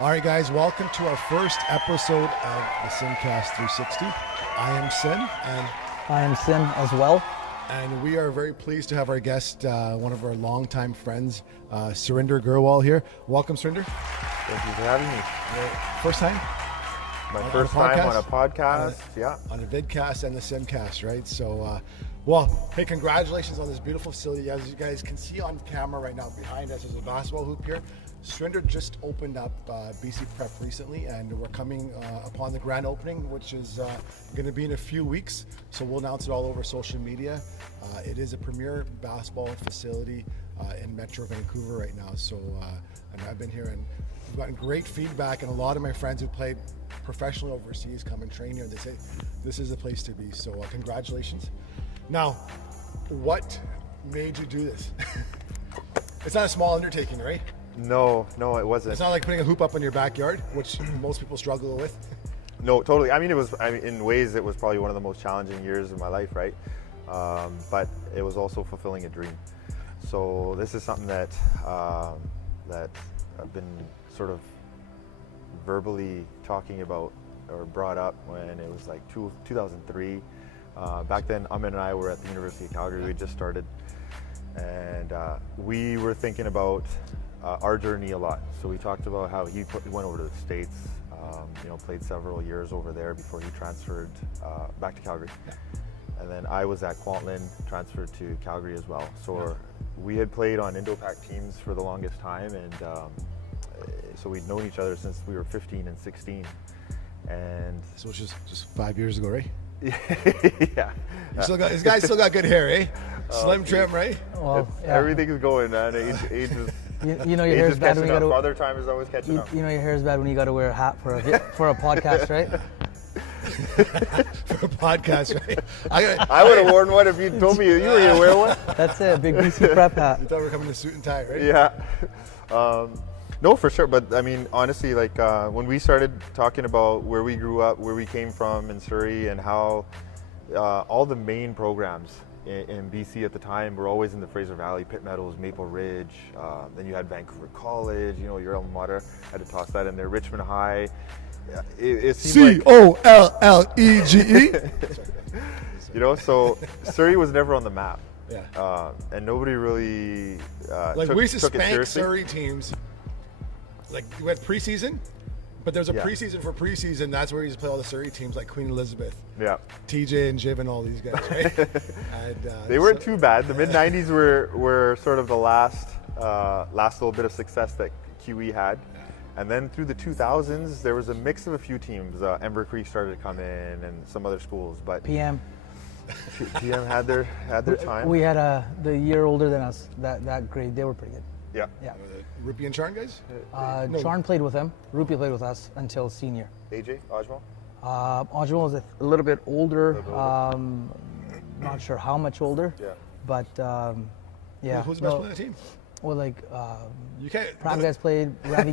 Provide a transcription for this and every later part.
All right, guys, welcome to our first episode of the SimCast 360. I am Sim, and I am Sim as well. And we are very pleased to have our guest, one of our longtime friends, Surinder Grewal here. Welcome, Surinder. Thank you for having me. First time? My first time on a podcast, yeah. On a vidcast and the SimCast, right? So, well, hey, congratulations on this beautiful facility. As you guys can see on camera right now, behind us is a basketball hoop here. Surinder just opened up BC Prep recently, and we're coming upon the grand opening, which is going to be in a few weeks. So we'll announce it all over social media. It is a premier basketball facility in Metro Vancouver right now. So and I've been here, and we've gotten great feedback, and a lot of my friends who played professionally overseas come and train here. They say this is the place to be. So congratulations. Now, what made you do this? It's not a small undertaking, right? No, it wasn't. It's not like putting a hoop up in your backyard, which most people struggle with. No, totally. I mean, in ways, it was probably one of the most challenging years of my life, right? But it was also fulfilling a dream. So this is something that that I've been sort of verbally talking about or brought up when it was like 2003. Back then, Amit and I were at the University of Calgary. We had just started, and we were thinking about our journey a lot. So we talked about how he went over to the States, played several years over there before he transferred back to Calgary. And then I was at Kwantlen, transferred to Calgary as well. So we had played on IndoHoops teams for the longest time, and so we'd known each other since we were 15 and 16. And so it's just 5 years ago, right? Yeah. This guy still got good hair, eh? Slim trim, right? Well, everything's going, man. Age is. You know your hair is bad when you got to. Father time is always catching up. You know your hair is bad when you got to wear a hat for a podcast, right? For a podcast, right? I would have worn one if you told me you were going to wear one. That's it, big BC Prep hat. You thought we were coming to suit and tie, right? Yeah. No, for sure. But I mean, honestly, like when we started talking about where we grew up, where we came from in Surrey, and how all the main programs in BC at the time were always in the Fraser Valley, Pitt Meadows, Maple Ridge. Then you had Vancouver College, your alma mater. I had to toss that in there. Richmond High. It seemed COLLEGE. So Surrey was never on the map. Yeah. And nobody really we used to took it spank seriously. Surrey teams. Like we had preseason, but there's a preseason for preseason. That's where you used to play all the Surrey teams like Queen Elizabeth, TJ and Jiv and all these guys, right? And, they weren't too bad. The mid '90s were sort of the last little bit of success that QE had, and then through the 2000s there was a mix of a few teams. Ember Creek started to come in, and some other schools, but PM had their time. We had the year older than us. That grade, they were pretty good. Yeah. Rupi and Charn guys? No. Charn played with them. Rupi played with us until senior. AJ, Ajmal? Ajmal was a little bit older. Not sure how much older. Yeah. But yeah. Who's the best player on the team? Well, like you can't. Prime guys played. Ravi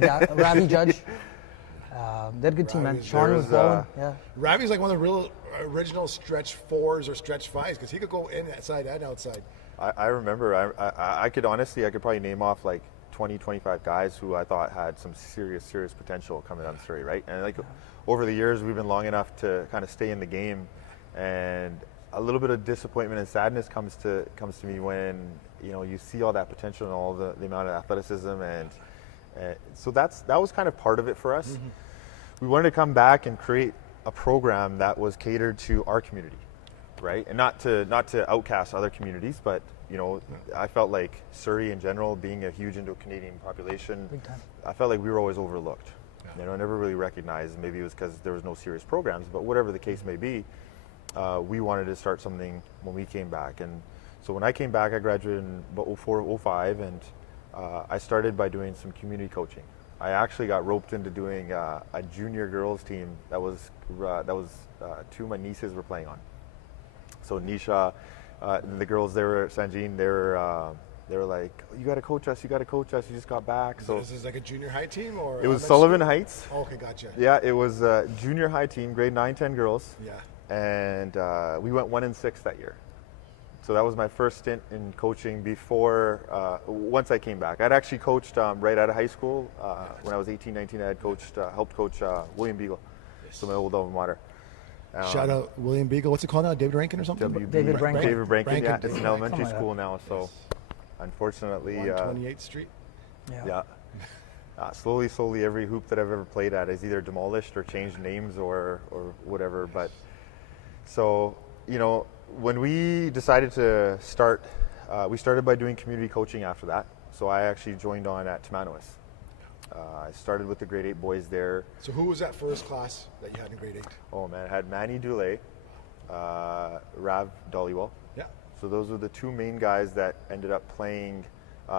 Judge. They had a good team, man. Charn was balling. Yeah. Ravi's like one of the real original stretch fours or stretch fives because he could go inside and outside. I remember. I could probably name off like 20, 25 guys who I thought had some serious potential coming out of Surrey, right? And over the years, we've been long enough to kind of stay in the game, and a little bit of disappointment and sadness comes to me when you see all that potential and all the amount of athleticism, and so that was kind of part of it for us. Mm-hmm. We wanted to come back and create a program that was catered to our community. Right, and not to outcast other communities, but I felt like Surrey in general, being a huge Indo-Canadian population, I felt like we were always overlooked. Yeah. Never really recognized. Maybe it was because there was no serious programs, but whatever the case may be, we wanted to start something when we came back. And so when I came back, I graduated in 04, 05, and I started by doing some community coaching. I actually got roped into doing a junior girls team that was two of my nieces were playing on. So Nisha, the girls, Sanjeen, they were like, you got to coach us, you just got back. So this is like a junior high team, or it was Sullivan Heights. Oh, okay, gotcha. Yeah, it was a junior high team, grade 9-10 girls. Yeah. And we went 1-6 that year. So that was my first stint in coaching before, once I came back. I'd actually coached right out of high school. When I was 18, 19, I had helped coach William Beagle, so my old alma mater. Shout out William Beagle. What's it called now? David Rankin or something? David Rankin. David Rankin, yeah. It's an Rankin. elementary Something like school now, so unfortunately... 128th Street. Yeah. Slowly, every hoop that I've ever played at is either demolished or changed names or whatever. But so, you know, when we decided to start, we started by doing community coaching after that. So I actually joined on at Tamanoas. I started with the grade 8 boys there. So who was that first class that you had in grade 8? Oh man, I had Manny Dulé, Rav Dollywell. Yeah. So those were the two main guys that ended up playing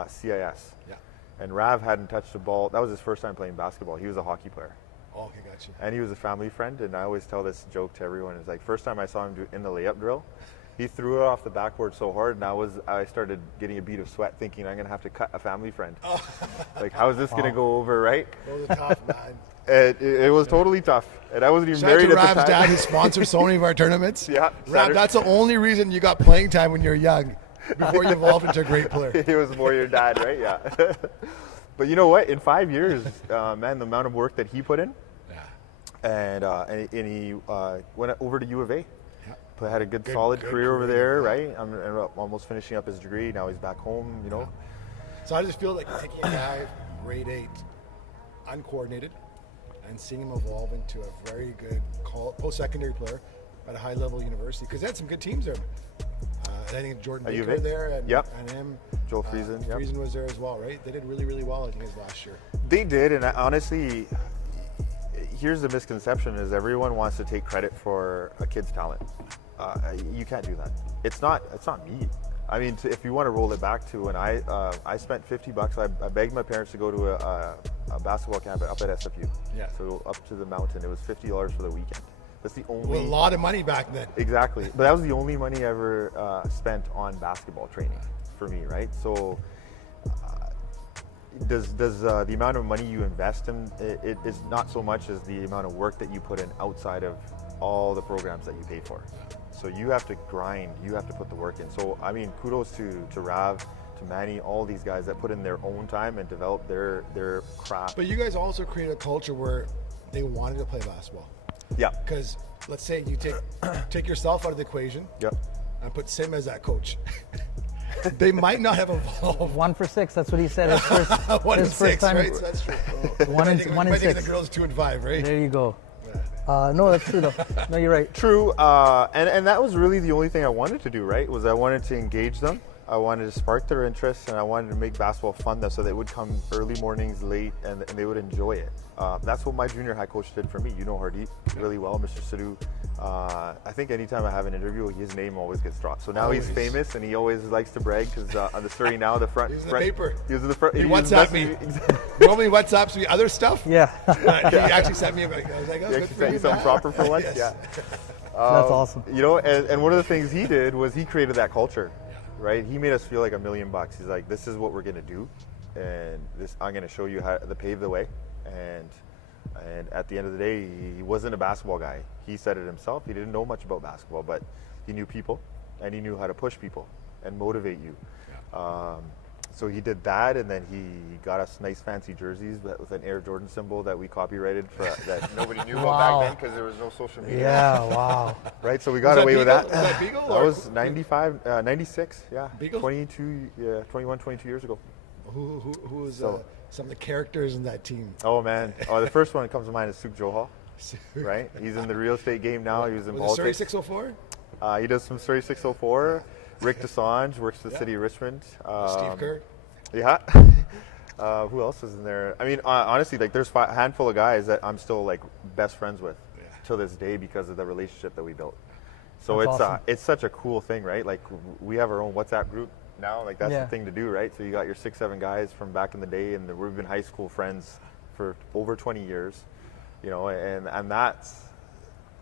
CIS. Yeah. And Rav hadn't touched a ball. That was his first time playing basketball. He was a hockey player. Oh, okay, got you. And he was a family friend. And I always tell this joke to everyone. It's like, first time I saw him do in the layup drill, he threw it off the backboard so hard, and I started getting a bead of sweat thinking I'm going to have to cut a family friend. Like, how is this going to go over, right? Those are tough, man. It was totally tough. And I wasn't even Shout out married to at Rav's the time. dad, who sponsored so many of our tournaments. Yeah. Rav, that's the only reason you got playing time when you were young, before you evolved into a great player. He was more your dad, right? Yeah. But you know what? In 5 years, man, the amount of work that he put in, and he went over to U of A. Yeah. Had a good solid career over there, right? I'm almost finishing up his degree. Now he's back home, you know. Yeah. So I just feel like taking a guy, grade 8, uncoordinated, and seeing him evolve into a very good post-secondary player at a high-level university, because they had some good teams there. And I think Jordan Baker there, and him. Joel Friesen. Friesen was there as well, right? They did really, really well, I think, last year. They did, and honestly, here's the misconception: is everyone wants to take credit for a kid's talent. You can't do that. It's not me. I mean, if you want to roll it back to when I spent $50. I begged my parents to go to a basketball camp up at SFU. Yeah. So up to the mountain. It was $50 for the weekend. That's the only. Well, a lot of money back then. Exactly, but that was the only money I ever spent on basketball training for me, right? So, does the amount of money you invest in it is not so much as the amount of work that you put in outside of all the programs that you pay for. So you have to grind, you have to put the work in. So I mean, kudos to Rav, to Manny, all these guys that put in their own time and develop their craft. But you guys also created a culture where they wanted to play basketball. Yeah. Because let's say you take yourself out of the equation. Yep. And put Sim as that coach. They might not have evolved. 1 for 6. That's what he said. His first, One his in first 6, time. right? So that's true. One in I think 6. the girls 2 and 5, right? There you go. No, that's true though. No, you're right. True, and that was really the only thing I wanted to do, right? Was I wanted to engage them. I wanted to spark their interest, and I wanted to make basketball fun, though, so they would come early mornings, late, and they would enjoy it. That's what my junior high coach did for me. You know Hardeep really well, Mr. Sidhu. I think anytime I have an interview, his name always gets dropped. So now he's famous, and he always likes to brag because on the Surrey now, the front. He's in the paper. He was in the front. He WhatsApp me. Normally WhatsApps me other stuff. Yeah. He actually sent me. I was like, oh, He good actually for sent you, you something man. proper for once. Yes. Yeah. That's awesome. You know, and one of the things he did was he created that culture, right? He made us feel like $1 million. He's like, this is what we're gonna do, and I'm gonna show you how to pave the way. And at the end of the day, he wasn't a basketball guy. He said it himself. He didn't know much about basketball, but he knew people, and he knew how to push people and motivate you. So he did that, and then he got us nice fancy jerseys with an Air Jordan symbol that we copyrighted that nobody knew about back then because there was no social media. Yeah, wow. Right, so we got away with that. Was that Beagle? That was 95, 96, yeah. Beagle? 21, 22 years ago. Who was some of the characters in that team? Oh, man. The first one that comes to mind is Suk Johal, right? He's in the real estate game now. He was in politics. Surrey 604? He does some Surrey 604. Rick Desange works for the city of Richmond. Steve Kerr? Yeah. Who else is in there? I mean, honestly, like there's a handful of guys that I'm still like best friends with till this day because of the relationship that we built. So That's it's awesome. it's such a cool thing, right? Like we have our own WhatsApp group now. Like that's the thing to do, right? So you got your 6-7 guys from back in the day, and we've been high school friends for over 20 years, you know, and that's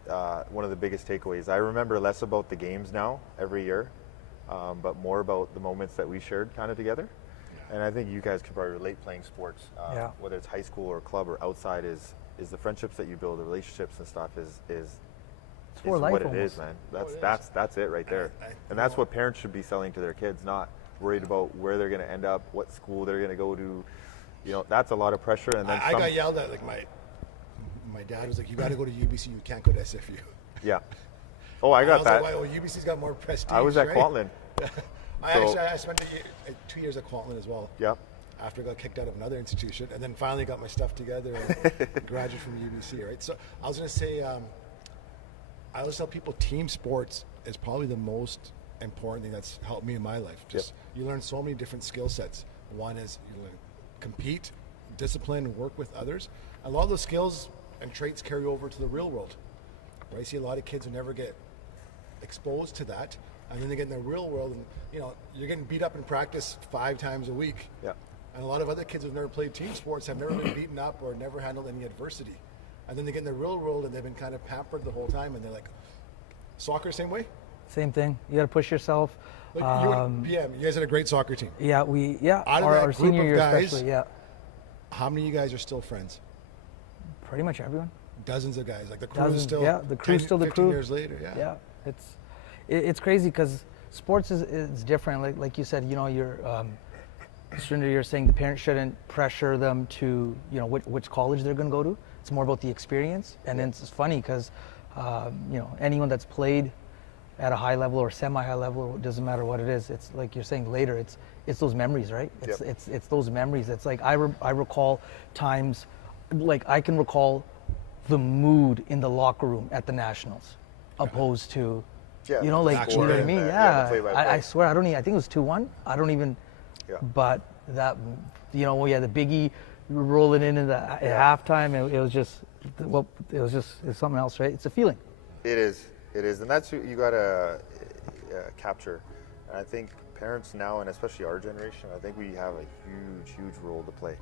one of the biggest takeaways. I remember less about the games now every year, but more about the moments that we shared kind of together. And I think you guys could probably relate playing sports, whether it's high school or club or outside, is the friendships that you build, the relationships and stuff is for is life what it almost. is, man. That's it right there. And that's what parents should be selling to their kids, not worried about where they're going to end up, what school they're going to go to. You know, that's a lot of pressure. And then I got yelled at, like my dad was like, you got to go to UBC, you can't go to SFU. Yeah. Oh, I got that. Like, well, UBC's got more prestige. I was at right? Kwantlen. I spent 2 years at Kwantlen as well. Yep. After I got kicked out of another institution, and then finally got my stuff together and graduated from UBC, right? So I was going to say, I always tell people team sports is probably the most important thing that's helped me in my life. Just you learn so many different skill sets. One is you learn compete, discipline, work with others. A lot of those skills and traits carry over to the real world. Right? I see a lot of kids who never get exposed to that, and then they get in the real world, and you're getting beat up in practice 5 times a week. Yeah. And a lot of other kids who've never played team sports have never been beaten up or never handled any adversity. And then they get in the real world and they've been kind of pampered the whole time, and they're like, soccer same way? Same thing. You got to push yourself. Like you and PM, you guys had a great soccer team. Yeah, Out of our that senior group year of guys, especially, yeah. How many of you guys are still friends? Pretty much everyone. Dozens of guys. Like the crew is Dozens, still, yeah, the crew's still the 15 crew. years later, yeah. Yeah, it's crazy because sports is different. Like you said, you're Surinder, you're saying the parents shouldn't pressure them to which college they're going to go to. It's more about the experience. And then it's funny because anyone that's played at a high level or semi-high level, it doesn't matter what it is. It's like you're saying later. It's those memories, right? It's those memories. It's like I recall times, like I can recall the mood in the locker room at the Nationals, opposed to, you know what I mean? I swear, I think it was 2-1. I don't even. Yeah. But that, the Biggie rolling in the at halftime. It's something else, right? It's a feeling. It is, and that's what you gotta capture. And I think parents now, and especially our generation, I think we have a huge role to play.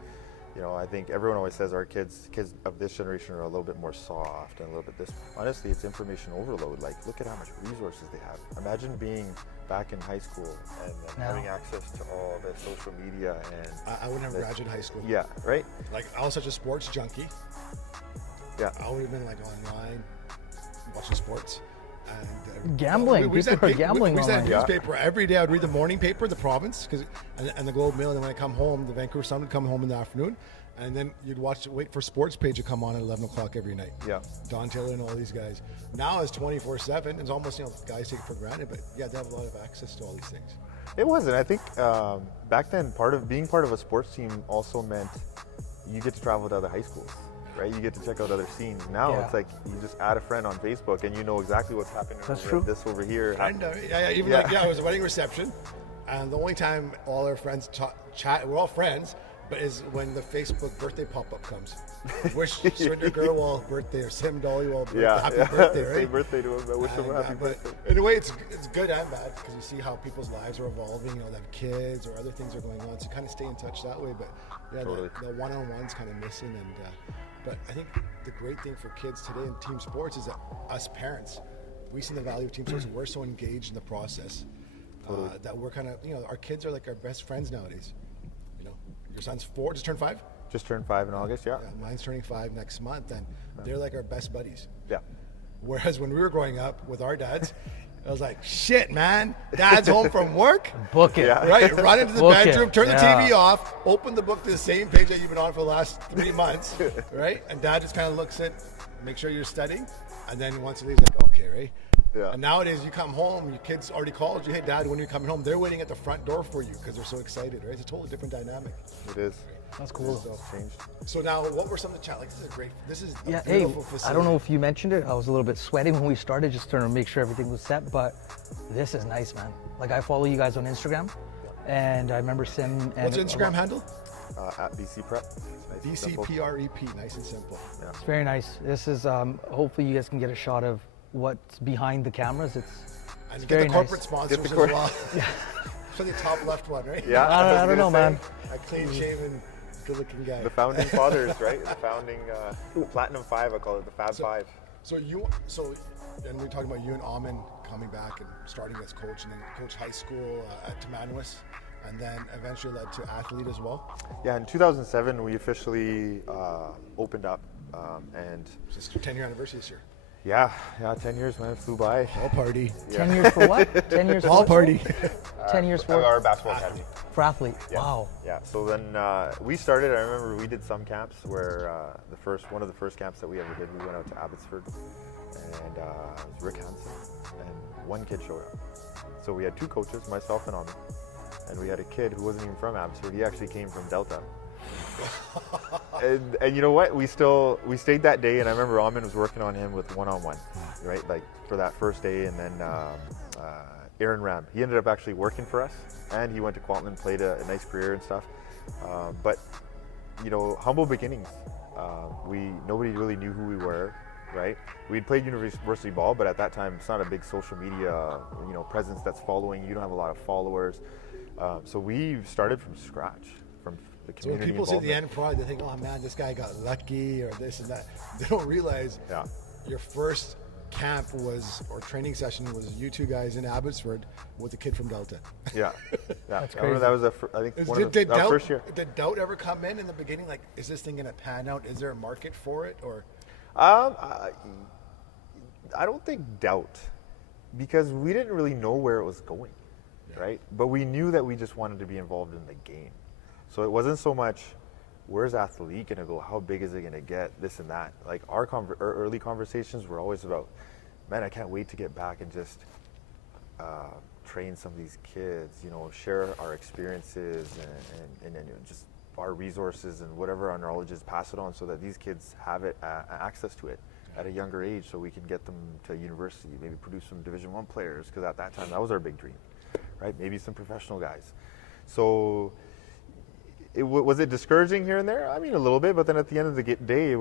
I think everyone always says our kids of this generation are a little bit more soft and a little bit this. Honestly, it's information overload. Like, look at how much resources they have. Imagine being back in high school and having access to all the social media and. I wouldn't have graduated high school. Yeah, right. Like I was such a sports junkie. Yeah. I would have been like online, watching sports. And, gambling. People are gambling. We used to have newspaper every day. I'd read the morning paper, the Province, and the Globe Mail. And then when I come home, the Vancouver Sun would come home in the afternoon, and then you'd wait for Sports Page to come on at 11 o'clock every night. Yeah. Don Taylor and all these guys. Now it's 24/7. It's almost guys take it for granted, but they have a lot of access to all these things. It wasn't. I think back then, being part of a sports team also meant you get to travel to other high schools. Right, you get to check out other scenes. Now it's like you just add a friend on Facebook and you know exactly what's happening. That's true. This over here. It was a wedding reception, and the only time all our friends chat, we're all friends, but is when the Facebook birthday pop-up comes. Wish Surinder Grewal birthday or Sim Dollywall birthday, happy birthday, right? Same birthday to him. I wish him a happy birthday. In a way, it's good and bad because you see how people's lives are evolving. They have kids or other things are going on, so you kind of stay in touch that way. But totally. the one-on-one's kind of missing, and. But I think the great thing for kids today in team sports is that us parents, we see the value of team sports. We're so engaged in the process that we're kind of, our kids are like our best friends nowadays. Your son's 4, just turned 5? Just turned 5 in August, yeah. Mine's turning 5 next month, and they're like our best buddies. Yeah. Whereas when we were growing up with our dads, I was like, shit, man, Dad's home from work. Book it. Yeah. Right? Run into the bedroom, turn the TV off, open the book to the same page that you've been on for the last 3 months, right? And Dad just kind of looks at, make sure you're studying, and then once he leaves, like, okay, right? Yeah. And nowadays, you come home, your kids already called you, hey, Dad, when you're coming home, they're waiting at the front door for you because they're so excited, right? It's a totally different dynamic. It is. That's cool. So now, what were some of the challenges? This is a hey, beautiful facility. I don't know if you mentioned it. I was a little bit sweaty when we started, just trying to make sure everything was set. But this is nice, man. Like I follow you guys on Instagram, and I remember Sim. And what's your Instagram handle? At BC Prep. Nice BCPREP, nice and simple. Yeah. It's very nice. This is hopefully you guys can get a shot of what's behind the cameras. It's and very get the corporate nice. sponsors as well. Yeah. So the top left one, right? Yeah. I don't know, man. A clean shaven. Good-looking guy. The founding fathers, right? The founding Platinum 5, I call it the Fab 5. And we're talking about you and Amin coming back and starting as coach, and then coach high school at Timanwis, and then eventually led to Athelite as well. Yeah, in 2007 we officially opened up, and it's 10-year anniversary this year. Yeah, 10 years, man, it flew by. All party. 10 years for what? 10 years for All what? party. 10 years for Our basketball academy. For athlete. Yeah. Wow. Yeah. So then we started. I remember we did some camps where one of the first camps that we ever did, we went out to Abbotsford, and it was Rick Hansen, and one kid showed up. So we had two coaches, myself and Amin, and we had a kid who wasn't even from Abbotsford. He actually came from Delta. and you know what? We stayed that day, and I remember Amin was working on him with one-on-one, right? Like for that first day, and then Aaron Ram. He ended up actually working for us, and he went to Kwantlen, played a nice career and stuff. But you know, humble beginnings. Nobody really knew who we were, right? We'd played university ball, but at that time, it's not a big social media, presence that's following. You don't have a lot of followers, so we started from scratch, from the So when community. people see the involvement. end product, they think, oh man, this guy got lucky or this and that. They don't realize your first camp or training session was you two guys in Abbotsford with a kid from Delta. Yeah. That's I remember crazy. that was I think one of Did our doubt, first year. did doubt ever come in the beginning? Like, is this thing going to pan out? Is there a market for it? Or I don't think doubt, because we didn't really know where it was going, right? But we knew that we just wanted to be involved in the game. So it wasn't so much, where's Athelite going to go? How big is it going to get? This and that. Like our early conversations were always about, man, I can't wait to get back and just train some of these kids, share our experiences and just our resources and whatever our knowledge is, pass it on so that these kids have it access to it at a younger age, so we can get them to university, maybe produce some Division I players, because at that time that was our big dream, right? Maybe some professional guys. So was it discouraging here and there? I mean, a little bit, but then at the end of the day,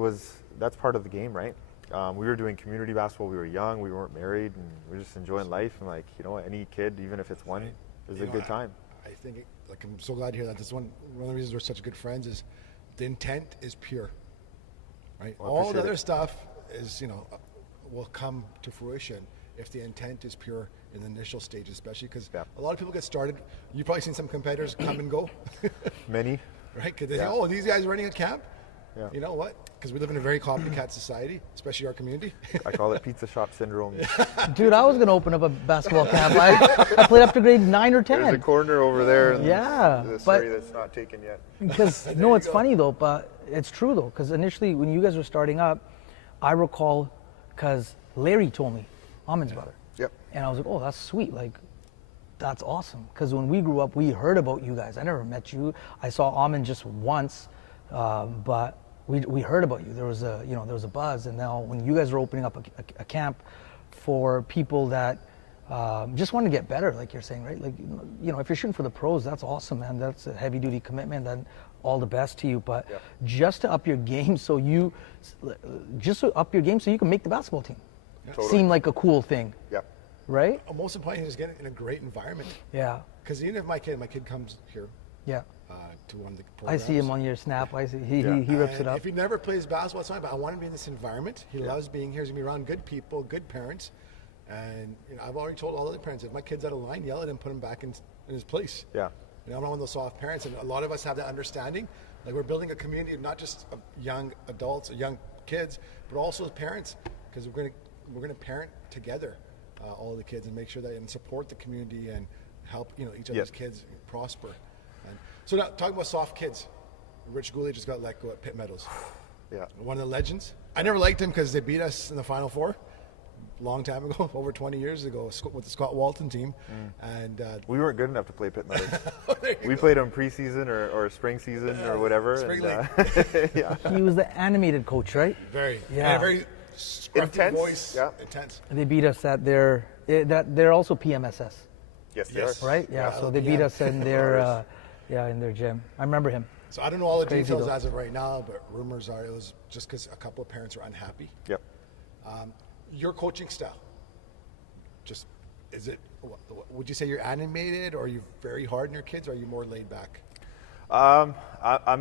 that's part of the game, right? We were doing community basketball. We were young. We weren't married, and we were just enjoying life. And any kid, even if it's one, is a good time. I think, I'm so glad to hear that. This is one of the reasons we're such good friends is the intent is pure, right? Well, all the other stuff is, will come to fruition if the intent is pure in the initial stage, especially because a lot of people get started. You've probably seen some competitors come and go. Many. Right? Because they say, oh, these guys are running a camp. Yeah. You know what? Because we live in a very copycat society, especially our community. I call it pizza shop syndrome. Dude, I was going to open up a basketball camp. I played up to grade 9 or 10. There's a corner over there in Yeah, the Surrey that's not taken yet. Because no, it's funny though, but it's true though. Because initially, when you guys were starting up, I recall because Larry told me, Amin's brother. Yep. And I was like, oh, that's sweet. Like, that's awesome. Because when we grew up, we heard about you guys. I never met you. I saw Amin just once, but we heard about you. There was a buzz. And now when you guys are opening up a camp for people that just want to get better, like you're saying, right? Like, if you're shooting for the pros, that's awesome, man. That's a heavy duty commitment. Then all the best to you. But just to up your game, so you can make the basketball team. Totally. Seem like a cool thing. Yep. Right? Most important is getting in a great environment. Yeah. Because even if my kid comes here Yeah. to one of the I programs. see him on your snap. I see he rips it And up. if he never plays basketball, it's fine. But I want him to be in this environment. He loves being here. He's gonna be around good people, good parents. And I've already told all other parents, if my kid's out of line, yell at him, put him back in his place. Yeah. I'm not one of those soft parents, and a lot of us have that understanding. Like, we're building a community of not just of young adults or young kids, but also as parents, because we're gonna parent together all of the kids and make sure that and support the community and help each other's kids prosper. And so now talking about soft kids, Rich Gooley just got let go at Pitt Meadows. Yeah. One of the legends. I never liked him because they beat us in the Final Four. Long time ago, over 20 years ago, with the Scott Walton team, and We weren't good enough to play Pitt Meadows. there you We go. played them preseason or spring season or whatever. Spring yeah. He was the animated coach, right? Very, Yeah. and a very scruffy Intense, voice, yeah. intense. They beat us at they're also PMSS, Yes, they Yes. are. right? Yeah. Yeah, So they yeah. beat us in their in their gym. I remember him. So I don't know all the Crazy details though. as of right now, but rumors are it was just because a couple of parents were unhappy. Yep. Your coaching style, would you say you're animated, or are you very hard on your kids, or are you more laid back? I'm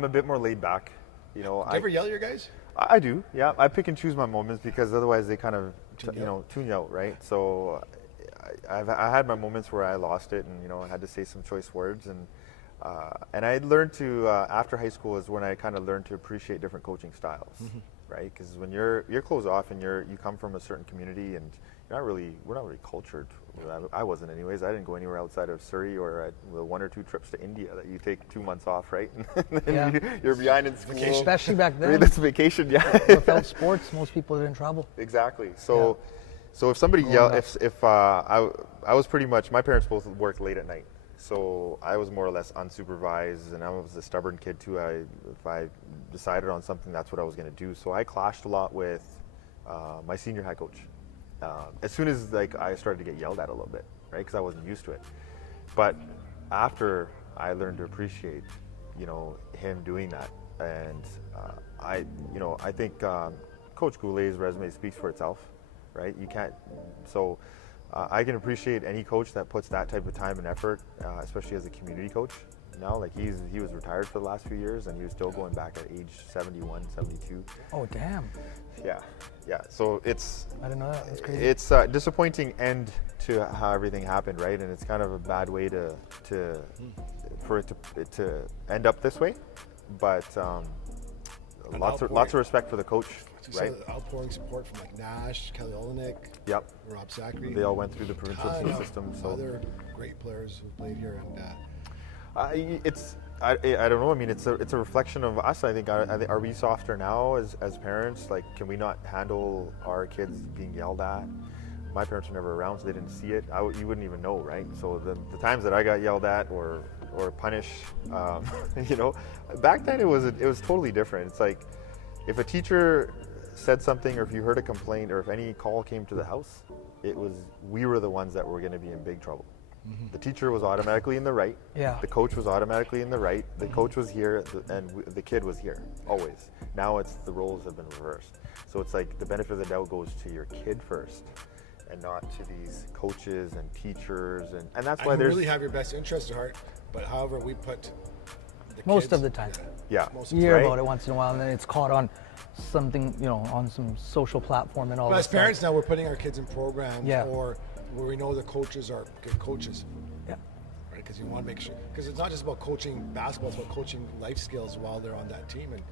a bit more laid back. Do you ever yell at your guys? I do, yeah. I pick and choose my moments because otherwise they kind of, Tune you out. tune you out, right? So I had my moments where I lost it and, I had to say some choice words. And I learned to, after high school is when I kind of learned to appreciate different coaching styles. right? Because when you're closed off and you come from a certain community and we're not really cultured. I wasn't anyways. I didn't go anywhere outside of Surrey or the 1 or 2 trips to India that you take 2 months off, right? And you're behind in school. Especially back then. Right, that's vacation, yeah. Without sports, most people didn't travel. Exactly. So if somebody if I was pretty much, my parents both worked late at night. So I was more or less unsupervised, and I was a stubborn kid too. If I decided on something, that's what I was going to do. So I clashed a lot with my senior high coach. As soon as I started to get yelled at a little bit, right? Because I wasn't used to it. But after I learned to appreciate, him doing that, and I think Coach Goulet's resume speaks for itself, right? You can't. So I can appreciate any coach that puts that type of time and effort, especially as a community coach. Now, he was retired for the last few years, and he was still going back at age 71, 72. Oh, damn. Yeah. So I didn't know that. That's crazy. It's a disappointing end to how everything happened, right? And it's kind of a bad way for it to end up this way. But lots of respect for the coach, right? So outpouring support from Nash, Kelly Olenek, Yep. Rob Zachary. They all went through the provincial system. So other great players who played here, and I don't know. I mean, it's a reflection of us. I think are we softer now as parents? Can we not handle our kids being yelled at? My parents were never around, so they didn't see it. You wouldn't even know, right? So the times that I got yelled at or punished, back then it was totally different. It's like if a teacher said something, or if you heard a complaint, or if any call came to the house, we were the ones that were going to be in big trouble. Mm-hmm. The teacher was automatically in the right. Yeah. The coach was automatically in the right. The coach was here, and the kid was here, always. Now the roles have been reversed. So it's like the benefit of the doubt goes to your kid first, and not to these coaches and teachers, and that's why there's... really have your best interest at heart, but however we put the most kids, of the time. Yeah. You hear about it once in a while, and then it's caught on something, on some social platform and all that. But as parents now, we're putting our kids in programs, Yeah. or where we know the coaches are good coaches. Yeah. Right, because you want to make sure, because it's not just about coaching basketball, it's about coaching life skills while they're on that team. And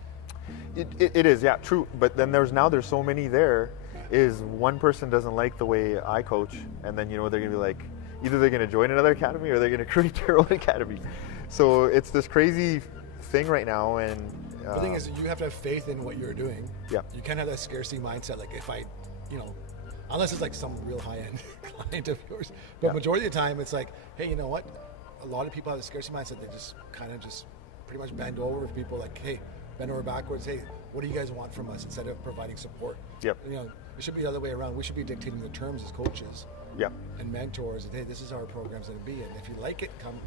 it is, yeah, true. But then there's so many there. Is one person doesn't like the way I coach, and then they're going to be like, either they're going to join another academy or they're going to create their own academy. So it's this crazy thing right now, and the thing is, you have to have faith in what you're doing. Yeah. You can't have that scarcity mindset. If I, unless it's some real high-end client of yours. But majority of the time, it's like, hey, you know what? A lot of people have a scarcity mindset. They just kind of pretty much bend over if people hey, bend over backwards. Hey, what do you guys want from us? Instead of providing support. Yep. It should be the other way around. We should be dictating the terms as coaches. Yep. And mentors. And hey, this is how our program's going to be. And if you like it, come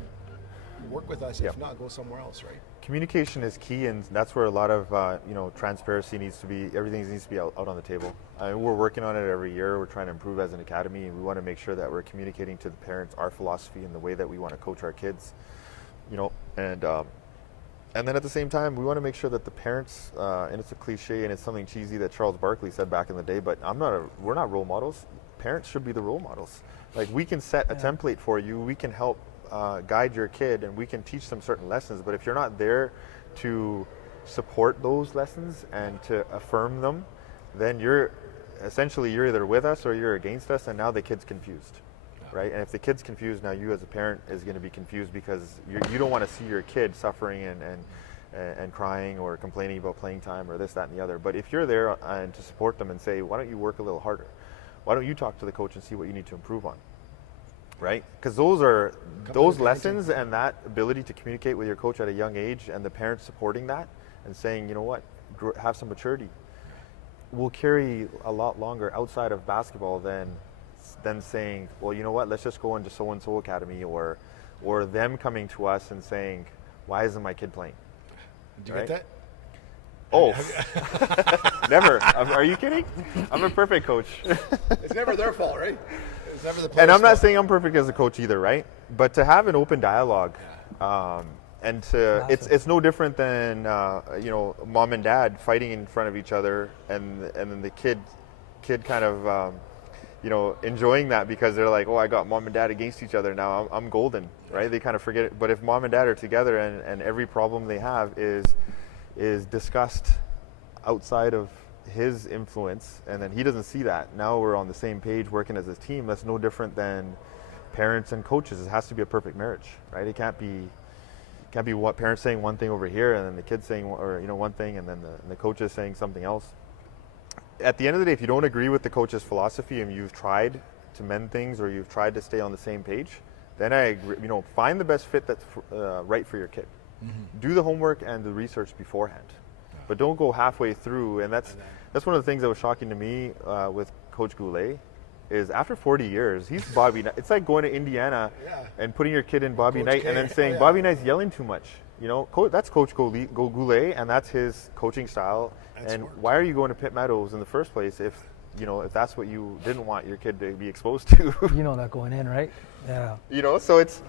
work with us. If not, go somewhere else, right? Communication is key, and that's where a lot of transparency needs to be. Everything needs to be out on the table. We're working on it every year. We're trying to improve as an academy, and we want to make sure that we're communicating to the parents our philosophy and the way that we want to coach our kids. And then at the same time, we want to make sure that the parents, and it's a cliche and it's something cheesy that Charles Barkley said back in the day, but we're not role models. Parents should be the role models. We can set a template for you. We can help guide your kid, and we can teach them certain lessons. But if you're not there to support those lessons and to affirm them, then you're either with us or you're against us, and now the kid's confused. Right? And if the kid's confused, now you as a parent is going to be confused, because you don't want to see your kid suffering and crying or complaining about playing time or this, that, and the other. But if you're there and to support them and say, why don't you work a little harder? Why don't you talk to the coach and see what you need to improve on? Right? Because those lessons and that ability to communicate with your coach at a young age, and the parents supporting that and saying, you know what, have some maturity, will carry a lot longer outside of basketball than saying, well, you know what, let's just go into so-and-so academy, or them coming to us and saying, why isn't my kid playing? Do you get that? Oh, never. Are you kidding? I'm a perfect coach. It's never their fault, right? It's never the player's And I'm not fault. saying I'm perfect as a coach either, right? But to have an open dialogue, and it's no different than mom and dad fighting in front of each other, and then the kid kind of enjoying that, because they're like, oh, I got mom and dad against each other, now I'm golden, right? They kind of forget it. But if mom and dad are together, and every problem they have is discussed outside of his influence, and then he doesn't see that. Now we're on the same page working as a team. That's no different than parents and coaches. It has to be a perfect marriage, right? It can't be what parents saying one thing over here and then the kids saying, or one thing, and then the coach is saying something else. At the end of the day, if you don't agree with the coach's philosophy and you've tried to mend things or you've tried to stay on the same page, then I agree. Find the best fit that's right for your kid. Mm-hmm. Do the homework and the research beforehand, but don't go halfway through. And that's one of the things that was shocking to me with Coach Goulet. Is after 40 years, he's Bobby Knight. It's like going to Indiana and putting your kid in Bobby Knight and then saying Bobby Knight's yelling too much. That's Coach Goulet, and that's his coaching style. And why are you going to Pitt Meadows in the first place if that's what you didn't want your kid to be exposed to? That going in, right? Yeah. So it's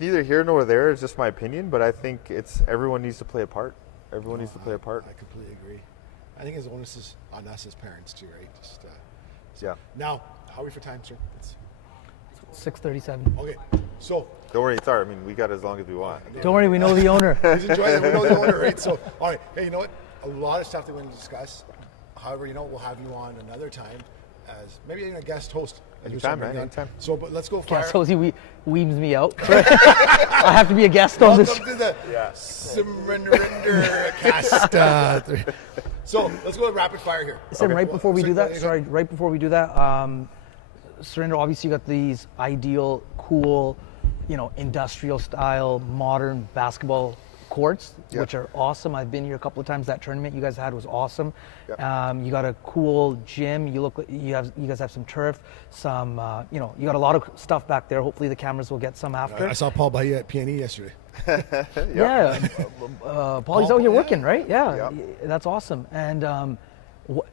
neither here nor there. It's just my opinion, but I think everyone needs to play a part. Everyone needs to play a part. I completely agree. I think his onus is on us as parents too, right? Yeah. Now, how are we for time, sir? It's 6:37. Okay, so don't worry, it's all right. I mean, we got as long as we want. Don't worry, we know the owner. He's enjoying it. We know the owner, right? So, all right. Hey, you know what? A lot of stuff that we're going to discuss. However, we'll have you on another time as maybe even a guest host. Anytime, man. Anytime. So, but let's go fire. Guest host, he weems me out. I have to be a guest on this. Welcome to the Surinder cast. So let's go with rapid fire here. Sim, right before we do that, Surinder, obviously you got these ideal, cool, industrial style, modern basketball courts, which are awesome. I've been here a couple of times. That tournament you guys had was awesome. Yep. You got a cool gym. You guys have some turf, some, you got a lot of stuff back there. Hopefully the cameras will get some after. I saw Paul Bahia at PNE yesterday. Yeah. Paul's out here working, right? Yeah. That's awesome. And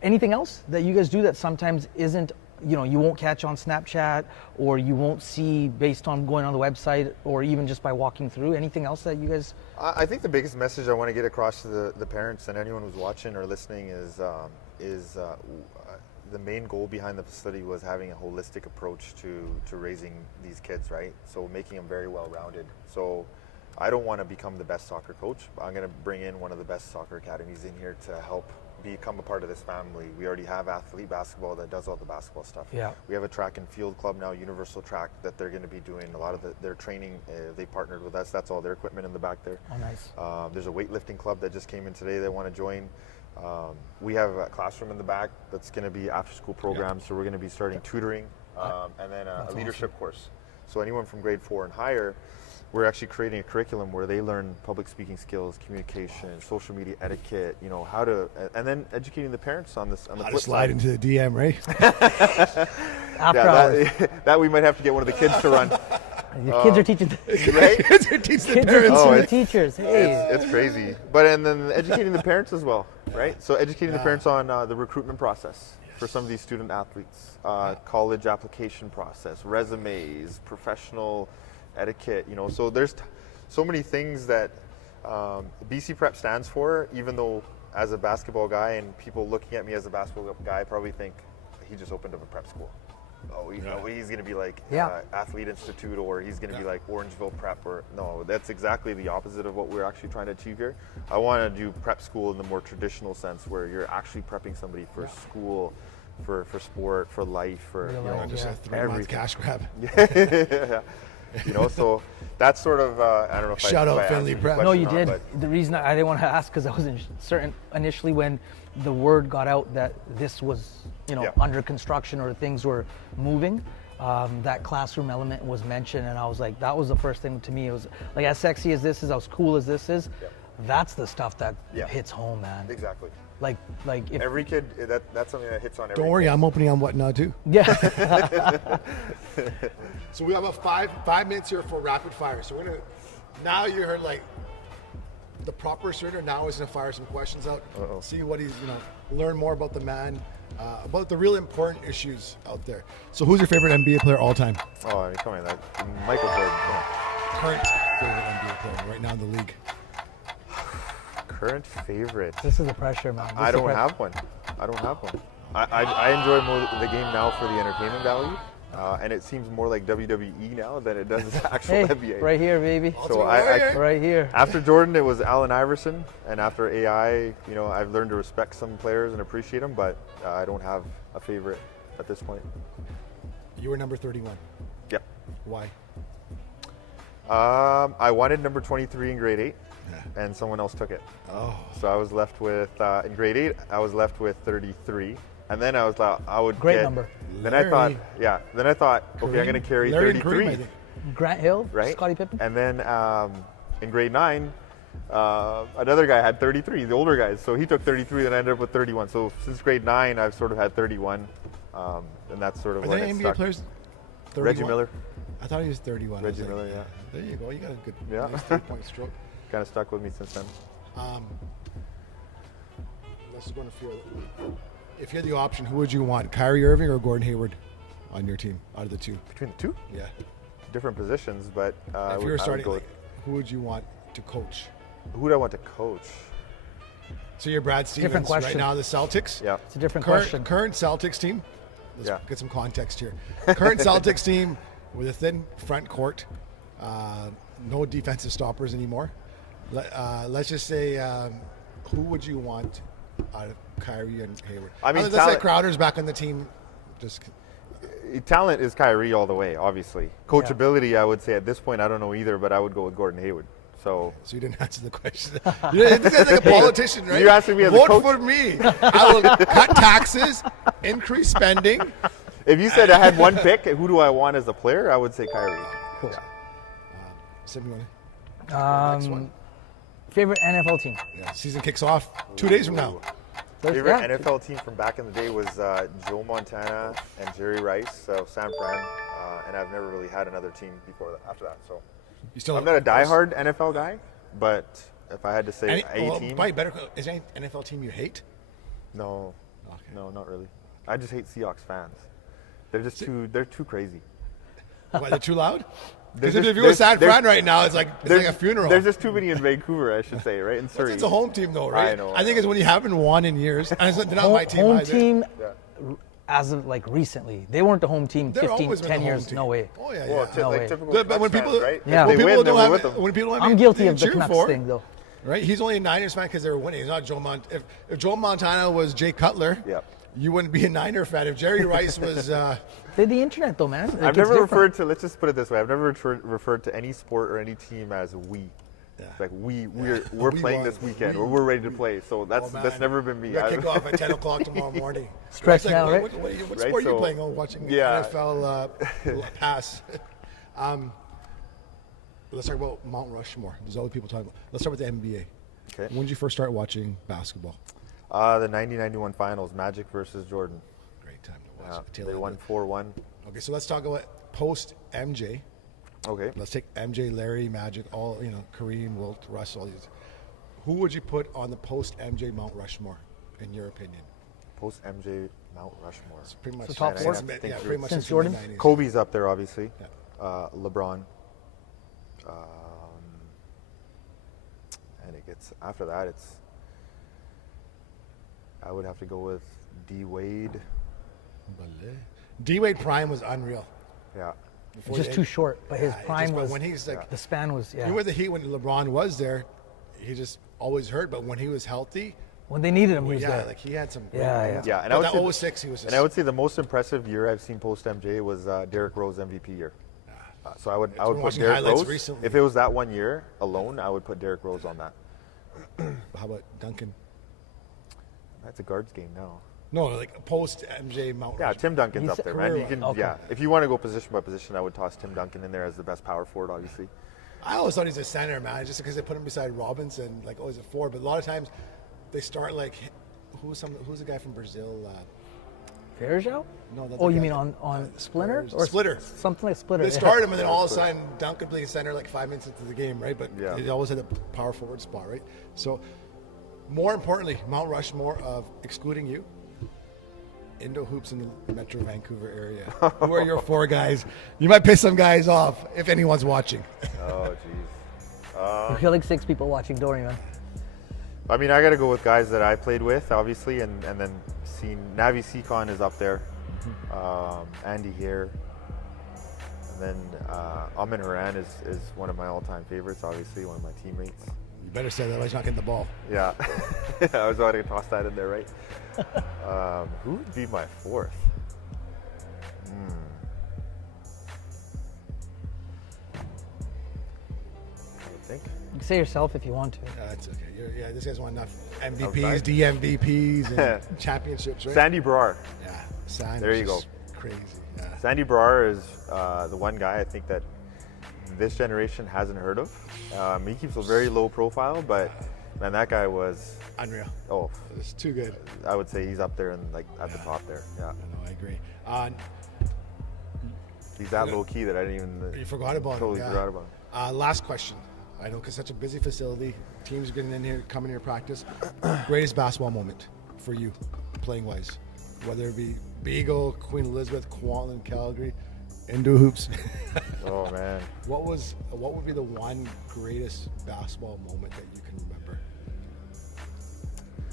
anything else that you guys do that sometimes isn't, you won't catch on Snapchat or you won't see based on going on the website or even just by walking through? Anything else that you guys? I think the biggest message I want to get across to the parents and anyone who's watching or listening is the main goal behind the facility was having a holistic approach to raising these kids, right? So making them very well-rounded. So I don't want to become the best soccer coach. I'm going to bring in one of the best soccer academies in here to help become a part of this family. We already have Athelite basketball that does all the basketball stuff. Yeah. We have a track and field club now, Universal Track, that they're going to be doing a lot of their training. They partnered with us. That's all their equipment in the back there. Oh, nice. There's a weightlifting club that just came in today. They want to join. We have a classroom in the back that's going to be after-school program. So we're going to be starting tutoring and then a leadership course. So anyone from grade 4 and higher, we're actually creating a curriculum where they learn public speaking skills, communication, social media etiquette, how to, and then educating the parents on this. On the how flip to slide side. into the DM, right? After hours. That we might have to get one of the kids to run. Your kids are teaching. Right? Kids are teaching the Kids are parents. teaching the teachers. Hey. It's crazy. And then educating the parents as well, right? So educating the parents on the recruitment process for some of these student athletes, college application process, resumes, professional etiquette, so there's so many things that BC Prep stands for, even though as a basketball guy and people looking at me as a basketball guy probably think he just opened up a prep school. Oh, he's going to be like Athlete Institute, or he's going to be like Orangeville Prep, or no, that's exactly the opposite of what we're actually trying to achieve here. I want to do prep school in the more traditional sense where you're actually prepping somebody for school, for sport, for life, for just a 3-month cash grab. So that's sort of, I don't know if Shout out Finley Prep. No, you did. The reason I didn't want to ask because I wasn't certain initially when the word got out that this was, under construction or things were moving. That classroom element was mentioned, and I was like, that was the first thing to me. It was like, as sexy as this is, as cool as this is, that's the stuff that hits home, man. Exactly. Like if every kid, that's something that hits on every Don't worry, kid. I'm opening on what now too. Yeah. So we have about 5 minutes here for rapid fire. So we're gonna, now you heard like the proper Surinder now is gonna fire some questions out. See what he's, learn more about the man, about the real important issues out there. So who's your favorite NBA player all time? Oh, I mean, come on, Michael Jordan. Current favorite NBA player right now in the league. Current favorite. This is the pressure, man. I don't have one. I enjoy more the game now for the entertainment value. and it seems more like WWE now than it does actual Hey, NBA. right here, baby. So I Right here. after Jordan, it was Allen Iverson, and after AI, I've learned to respect some players and appreciate them, but I don't have a favorite at this point. You were number 31. Yep. Why? I wanted number 23 in grade 8, Yeah. and someone else took it. Oh. So I was left with, in grade 8, I was left with 33. And then I was like, I would Great get. number. Then I thought, okay, I'm Kareem. going to carry Larry and 33. Kareem, I think. Grant Hill, Right? Scottie Pippen. And then in grade 9, another guy had 33, the older guys. So he took 33, and I ended up with 31. So since grade 9, I've sort of had 31. And that's sort of Are when there it NBA stuck. players? 31? Reggie Miller. I thought he was 31. I was Reggie like, Miller, yeah. There you go. You got a good Yeah. nice 3-point stroke. Kind of stuck with me since then. Let's go on a field. If you had the option, who would you want, Kyrie Irving or Gordon Hayward on your team out of the two? Between the two? Yeah. Different positions, but If you were starting, who would you want to coach? who would I want to coach? So you're Brad Stevens Different question. right now, the Celtics. Yeah. It's a different question. Current Celtics team. Let's Yeah. get some context here. Current Celtics team with a thin front court, no defensive stoppers anymore. Let's just say, who would you want out of Kyrie and Hayward? I mean, let's say Crowder's back on the team. Just Talent is Kyrie all the way, obviously. Coachability, I would say at this point, I don't know either, but I would go with Gordon Hayward. So you didn't answer the question. This guy's like a politician, right? You're asking me as a Vote coach? for me. I will cut taxes, increase spending. if you said I had one pick, who do I want as a player? I would say Kyrie. Cool. Yeah. Sim, you wanna- next one. Favorite NFL team? Yeah, season kicks off 2 days from now. Favorite Yeah. NFL team from back in the day was Joe Montana and Jerry Rice of San Fran, and I've never really had another team before that. After that, so You still I'm not a diehard NFL guy, but if I had to say a team, Probably better. Is there any NFL team you hate? no, Okay. no, not really. I just hate Seahawks fans. They're just too crazy. Why, they're too loud? They're Because just- if you were San they're- Fran right now, it's like a funeral. There's just too many in Vancouver, I should say, right? In Surrey. It's a home team, though, right? I know. I think it's when you haven't won in years. And it's not my team Home either. team, Yeah. as of like recently, they weren't the home team They're 15, always been 10 the home years. team. No way. Oh yeah, Well, yeah. No way. typical But when Canucks people, fans, right? Yeah. If when they people win, then don't we're have, with them. when people don't have I'm guilty anything of to the cheer Canucks for, thing, though. right? He's only a Niners fan because they were winning. He's not Joe Montana. If Joe Montana was Jay Cutler, Yep. you wouldn't be a Niner fan. If Jerry Rice was, They're the internet, though, man. Like, I've it's never different. referred to. Let's just put it this way. I've never referred to any sport or any team as we. Yeah. Like we're We playing won. this weekend, We- or we're ready to play. So that's oh, that's man, never been me. we got I've- kick off at 10 o'clock tomorrow morning. Stretch It's now, right? What Right, sport are you so- playing? Oh, watching Yeah. NFL pass. Let's talk about Mount Rushmore. There's other people talking about. Let's start with the NBA. Okay. When did you first start watching basketball? The 1991 finals, Magic versus Jordan. Great time to watch. They won 4-1. Okay, so let's talk about post MJ. Okay. Let's take MJ, Larry, Magic, all Kareem, Wilt, Russ, all these. Who would you put on the post MJ Mount Rushmore, in your opinion? Post MJ Mount Rushmore. It's pretty much So top four? Yeah, pretty much Since the Jordan? 90s. Kobe's up there, obviously. Yeah. LeBron. And it gets after that. I would have to go with D Wade. D Wade prime was unreal. Yeah. Before Just the- too short, but his Yeah, prime but was. when he's like, The span was, yeah. you were the Heat when LeBron was there. He just always hurt, but when he was healthy, When they needed him, he was yeah, there. like he had some. Yeah, yeah. Yeah, and But I would that say 06, he was just. And I would say the most impressive year I've seen post MJ was Derrick Rose MVP year. So I would been put watching Derrick highlights Rose. recently. If it was that one year alone, I would put Derrick Rose on that. How about Duncan? That's a guards game now. No, like post MJ Mount. Yeah, Rushmore. Tim Duncan's He's up there, a man. You career can, one. Okay. yeah. If you want to go position by position, I would toss Tim Duncan in there as the best power forward, obviously. I always thought he's a center, man, just because they put him beside Robinson, like always a forward. But a lot of times, they start like, who's the guy from Brazil? Fairjow? No, that's Oh, the you guy mean from- on Splinter? Or Splitter. Something like Splitter. They yeah. start him, and then all of a sudden, Duncan plays center like 5 minutes into the game, right? But Yeah. he always had a power forward spot, right? So, more importantly, Mount Rushmore of excluding you, IndoHoops in the Metro Vancouver area. Who are your 4 guys? You might piss some guys off if anyone's watching. Oh, jeez. I feel like 6 people watching Dory, man. I mean, I got to go with guys that I played with, obviously, and then seen Navi Seacon is up there. Andy Hare, And then Amin Haran is one of my all-time favorites, obviously, one of my teammates. You better say that, otherwise you're not getting the ball. Yeah, I was already toss that in there, right? Who would be my fourth? I think. You can say yourself if you want to. Yeah, that's okay. This guy's won enough MVPs, Outside? DMVPs, and championships, right? Sandy Brar. Yeah, Sandy. There you go. Crazy. Yeah. Sandy Brar is the one guy I think that this generation hasn't heard of. He keeps a very low profile, but man, that guy was Unreal. Oh, It's too good. I would say he's up there and like at the top there. Yeah, I agree. he's that low key that I didn't even. You forgot about totally him. forgot about him. Last question. I know, because such a busy facility, teams are getting in here, coming here to practice. Greatest basketball moment for you, playing wise, whether it be Beagle, Queen Elizabeth, Kwantlen, Calgary, IndoHoops. Oh man. What would be the one greatest basketball moment that you can remember?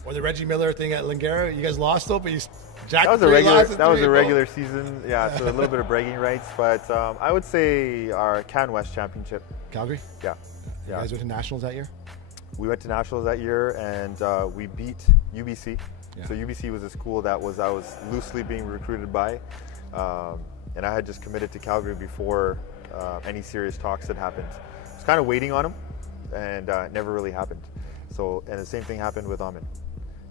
Or the Reggie Miller thing at Langara, you guys lost though, but you jacked That was a three, regular. lost the That was three, a bro. regular season. Yeah, so a little bit of bragging rights, but I would say our Can West championship. Calgary. Yeah, You guys went to nationals that year. We went to nationals that year and we beat UBC. Yeah. So UBC was a school that I was loosely being recruited by, and I had just committed to Calgary before any serious talks had happened. I was kind of waiting on them, and it never really happened. So, and the same thing happened with Amin.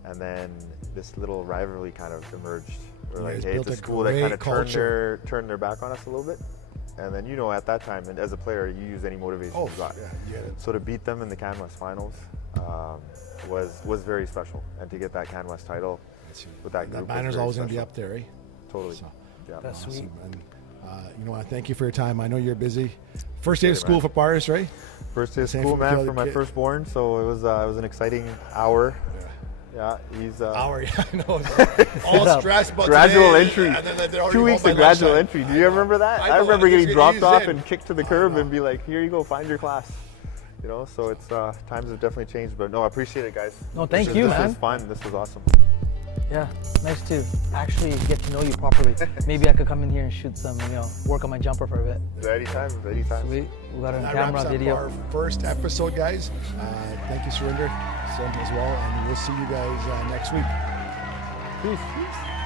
And then this little rivalry kind of emerged. We're You like, guys hey, it's built a a school that kind great of culture. turned their back on us a little bit. And then, at that time, and as a player, you use any motivation you got. Yeah, So to beat them in the Can West finals was very special, and to get that Can West title with that group. That banner's was very always going to be special. up there, eh? Totally. So, Yeah. That's sweet. And I want to thank you for your time. I know you're busy. First day of school man. for Paris, right? First day of Same school, for man, Kelly for my Kid. firstborn. So it was an exciting hour. Yeah, he's Hour, yeah, I know. All Yeah. stressed about gradual today, entry. and then they're already 2 home weeks by of gradual lunchtime. entry. Do you remember that? I I know, remember and it getting gets dropped eased off in. and kicked to the curb and be like, "Here you go, find your class." So it's times have definitely changed. But no, I appreciate it, guys. No, thank This you, was man. fun. This was awesome. Yeah, nice to actually get to know you properly. Maybe I could come in here and shoot some, work on my jumper for a bit. Anytime. Sweet. We got it on That camera, wraps up video. our first episode, guys. Thank you, Surinder, Sim as well, and we'll see you guys next week. Peace.